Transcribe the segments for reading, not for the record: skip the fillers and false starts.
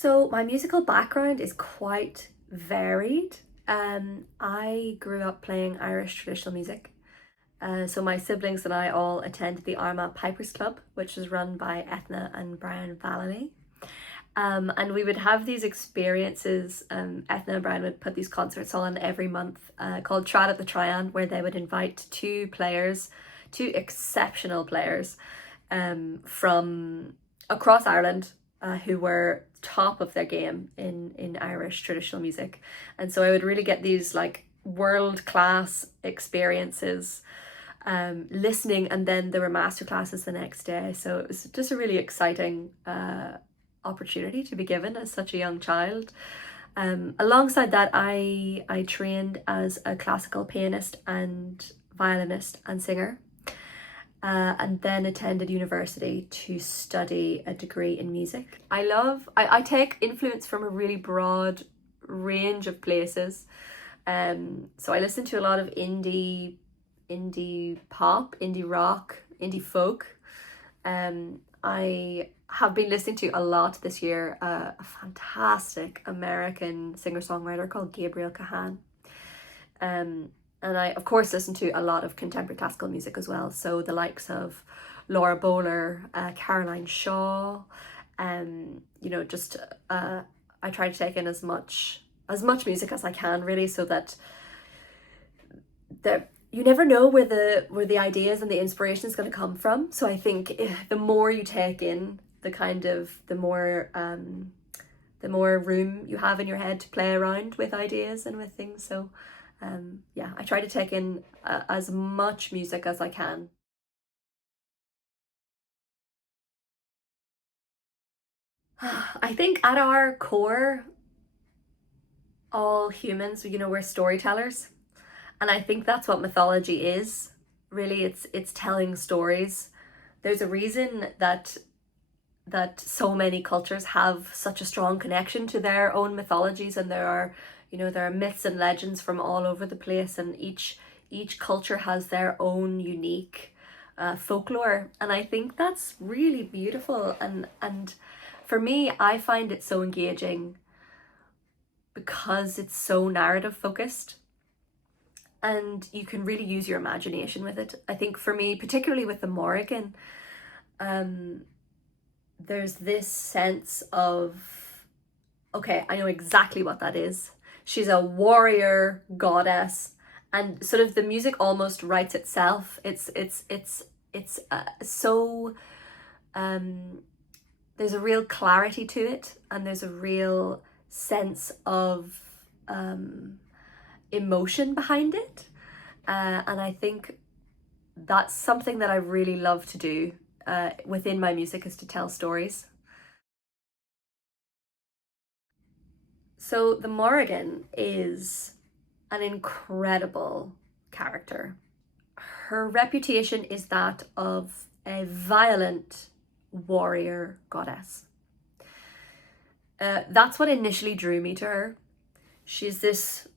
So my musical background is quite varied. I grew up playing Irish traditional music. So my siblings and I all attended the Armagh Pipers Club, which was run by Ethna and Brian Vallely. And we would have these experiences. Ethna and Brian would put these concerts on every month called Trad at the Trian, where they would invite two players, two exceptional players from across Ireland who were top of their game in Irish traditional music. And so I would really get these like world-class experiences listening, and then there were master classes the next day. So it was just a really exciting opportunity to be given as such a young child. Alongside that, I trained as a classical pianist and violinist and singer, and then attended university to study a degree in music. I take influence from a really broad range of places. So I listen to a lot of indie pop, indie rock, indie folk. I have been listening to a lot this year a fantastic American singer-songwriter called Gabriel Kahan. And I, of course, listen to a lot of contemporary classical music as well. So the likes of Laura Bowler, Caroline Shaw, just I try to take in as much music as I can, really, so that you never know where the ideas and the inspiration is going to come from. So I think the more you take in, the more room you have in your head to play around with ideas and with things. So I try to take in as much music as I can. I think at our core, all humans, we're storytellers. And I think that's what mythology is. Really, it's telling stories. There's a reason that so many cultures have such a strong connection to their own mythologies, and there are myths and legends from all over the place, and each culture has their own unique folklore, and I think that's really beautiful. And for me, I find it so engaging because it's so narrative focused, and you can really use your imagination with it. I think for me, particularly with the Mórrígan, there's this sense of, okay, I know exactly what that is. She's a warrior goddess, and sort of the music almost writes itself. It's so there's a real clarity to it, and there's a real sense of emotion behind it, and I think that's something that I really love to do within my music, is to tell stories. So the Mórrígan is an incredible character. Her reputation is that of a violent warrior goddess. That's what initially drew me to her. She's this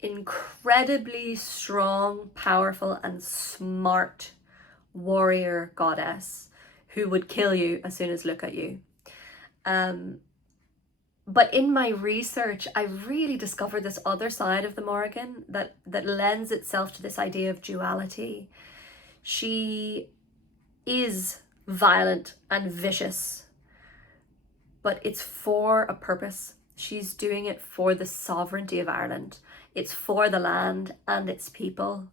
incredibly strong, powerful, and smart warrior goddess who would kill you as soon as look at you. But in my research, I really discovered this other side of the Mórrígan that lends itself to this idea of duality. She is violent and vicious, but it's for a purpose. She's doing it for the sovereignty of Ireland. It's for the land and its people.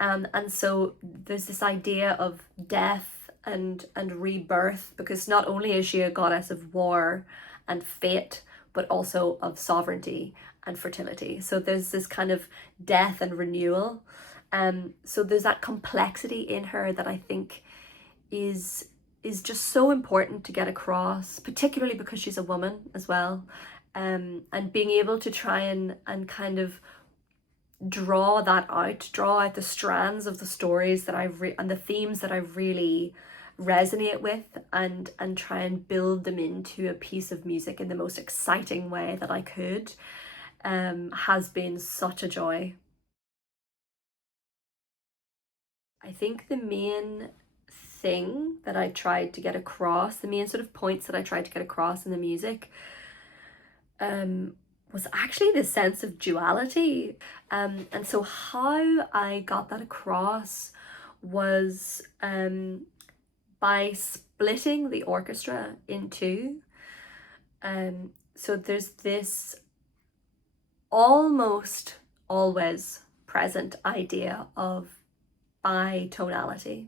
And so there's this idea of death and rebirth, because not only is she a goddess of war and fate, but also of sovereignty and fertility. So there's this kind of death and renewal. So there's that complexity in her that I think is just so important to get across, particularly because she's a woman as well. And being able to try and kind of draw out the strands of the stories that and the themes that I really resonate with, and try and build them into a piece of music in the most exciting way that I could, has been such a joy. I think the main thing that I tried to get across, the main sort of points that I tried to get across in the music, was actually this sense of duality. And so how I got that across was by splitting the orchestra in two. So there's this almost always present idea of bitonality.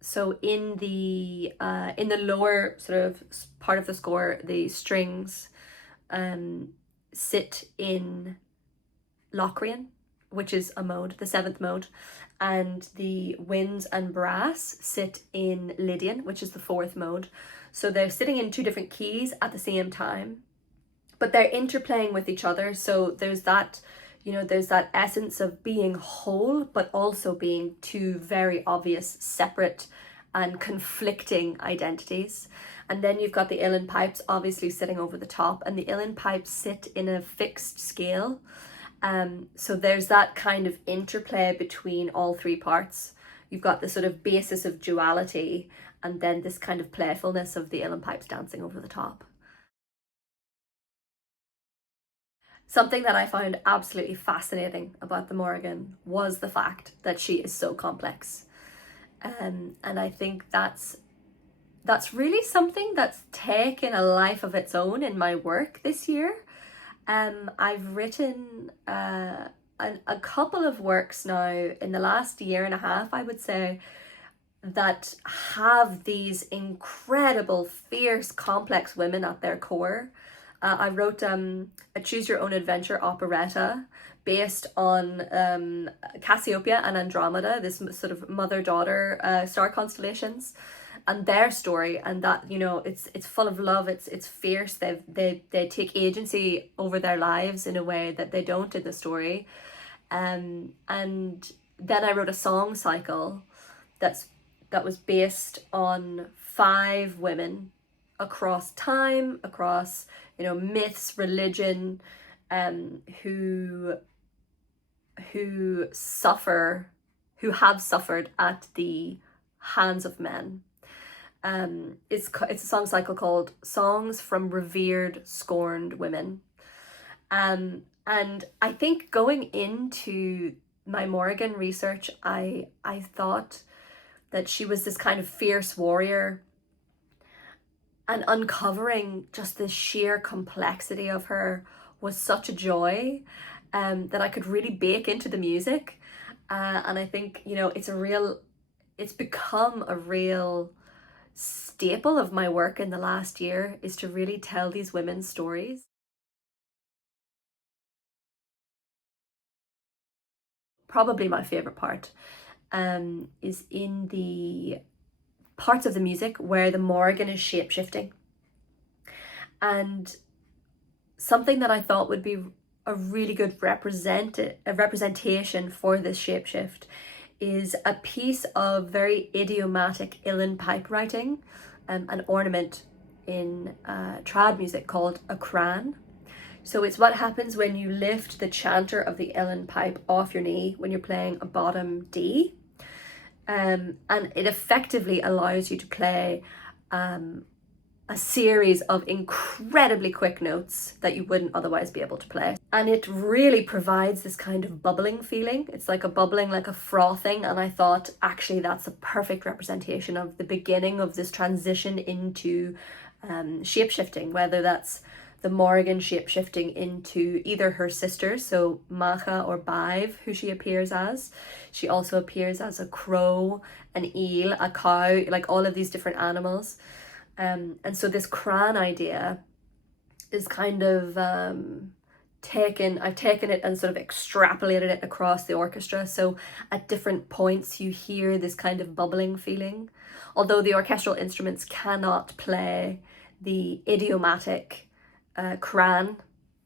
So in the lower sort of part of the score, the strings sit in Locrian, which is a mode, the seventh mode, and the winds and brass sit in Lydian, which is the fourth mode. So they're sitting in two different keys at the same time, but they're interplaying with each other. So there's that, there's that essence of being whole, but also being two very obvious, separate and conflicting identities. And then you've got the uilleann pipes obviously sitting over the top, and the uilleann pipes sit in a fixed scale. So there's that kind of interplay between all three parts. You've got the sort of basis of duality, and then this kind of playfulness of the uilleann pipes dancing over the top. Something that I found absolutely fascinating about the Mórrígan was the fact that she is so complex. And I think that's really something that's taken a life of its own in my work this year. I've written a couple of works now in the last year and a half, I would say, that have these incredible, fierce, complex women at their core. I wrote a Choose Your Own Adventure operetta based on Cassiopeia and Andromeda, this sort of mother-daughter star constellations, and their story, and that, it's full of love, it's fierce, they take agency over their lives in a way that they don't in the story. And then I wrote a song cycle that was based on 5 women across time, across myths, religion, who have suffered at the hands of men. It's a song cycle called Songs from Revered, Scorned Women. And I think going into my Mórrígan research, I thought that she was this kind of fierce warrior, and uncovering just the sheer complexity of her was such a joy, that I could really bake into the music. And I think, it's become a real staple of my work in the last year, is to really tell these women's stories. Probably my favorite part is in the parts of the music where the Mórrígan is shape-shifting. And something that I thought would be a really good representation for this shapeshift is a piece of very idiomatic uilleann pipe writing, an ornament in trad music called a cran. So it's what happens when you lift the chanter of the uilleann pipe off your knee when you're playing a bottom D. And it effectively allows you to play a series of incredibly quick notes that you wouldn't otherwise be able to play. And it really provides this kind of bubbling feeling. It's like a bubbling, like a frothing. And I thought, actually, that's a perfect representation of the beginning of this transition into shape-shifting, whether that's the Mórrígan shape-shifting into either her sisters, so Macha or Baive, who she appears as. She also appears as a crow, an eel, a cow, like all of these different animals. And so this cran idea is kind of I've taken it and sort of extrapolated it across the orchestra. So at different points you hear this kind of bubbling feeling. Although the orchestral instruments cannot play the idiomatic cran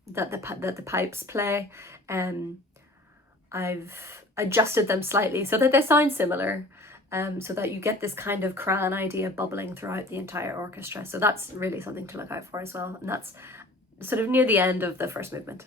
that the pipes play, I've adjusted them slightly so that they sound similar. So that you get this kind of cran idea bubbling throughout the entire orchestra. So that's really something to look out for as well. And that's sort of near the end of the first movement.